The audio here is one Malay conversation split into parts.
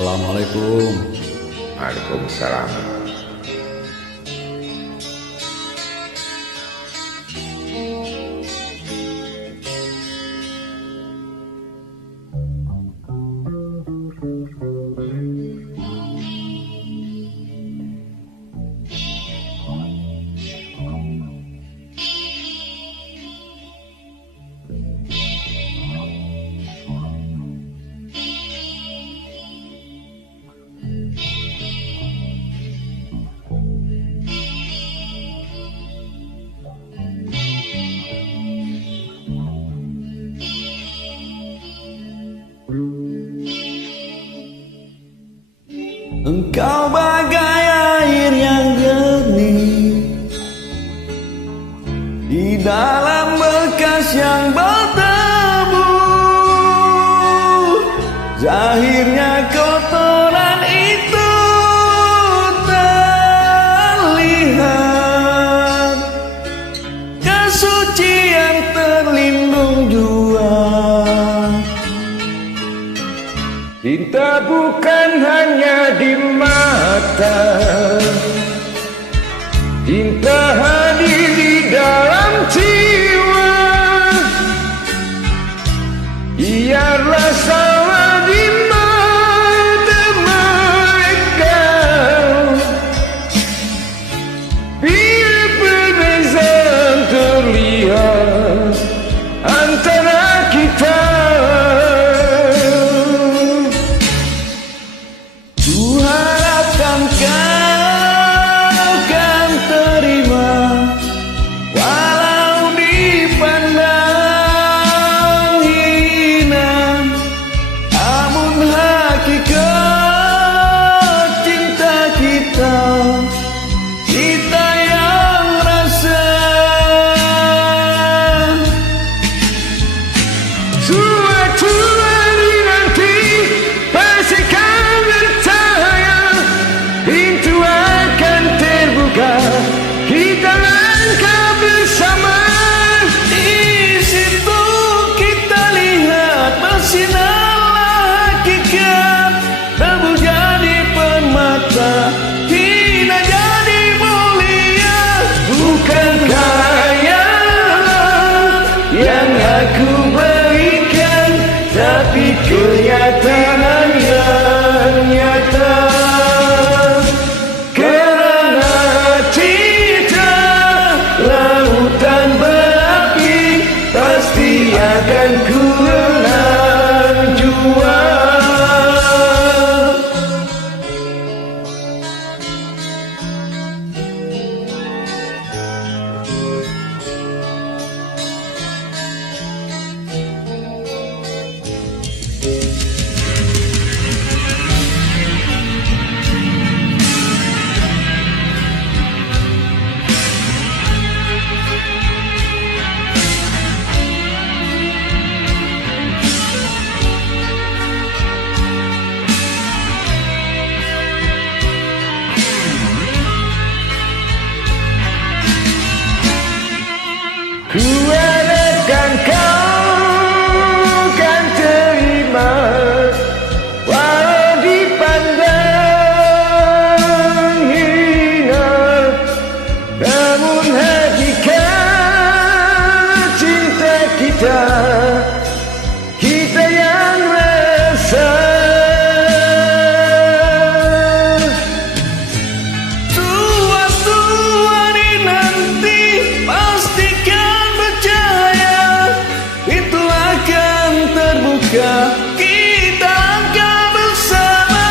Assalamualaikum. Waalaikumsalam. Engkau bagai air yang jernih di dalam bekas yang berdebu. Zahirnya kotoran itu terlihat, kesucian terlindung jua. Cinta bukan hanya di mata, cinta hadir di dalam jiwa. Biarlah sama di mata mereka, biar perbezaan terlihat antara kita. Kuharapkan kau kan terima, walau dipandang hina. Namun hakikat cinta kita, kita yang rasa. Suatu hari nanti pasti kau bercahaya, pintu akan terbuka, kita langkah bersama. Di situ kita lihat bersinarlah hakikat, tebu jadi permata, hina jadi mulia. Bukan kaya yang aku berikan, tapi kenyataan yang nyata. Kerana cinta lautan berapi, pasti akan ku renang jua. Ku harapkan kau kan terima, walau dipandang hina. Namun hakikat cinta kita, kita yang rasa. Suatu hari nanti pastikan bercahaya, pintu akan terbuka, kita akan bersama.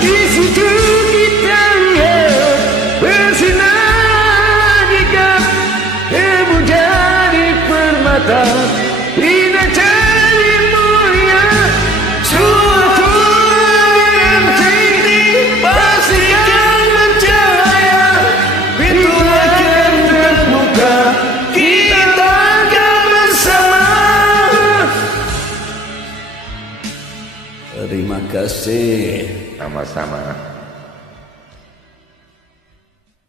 Di situ kita lihat bersinar jika tebu jadi permata, hina jadi mulia. Suatu hari nanti pastikan bercahaya, pintu akan terbuka, kita akan bersama. Terima kasih. Sama-sama.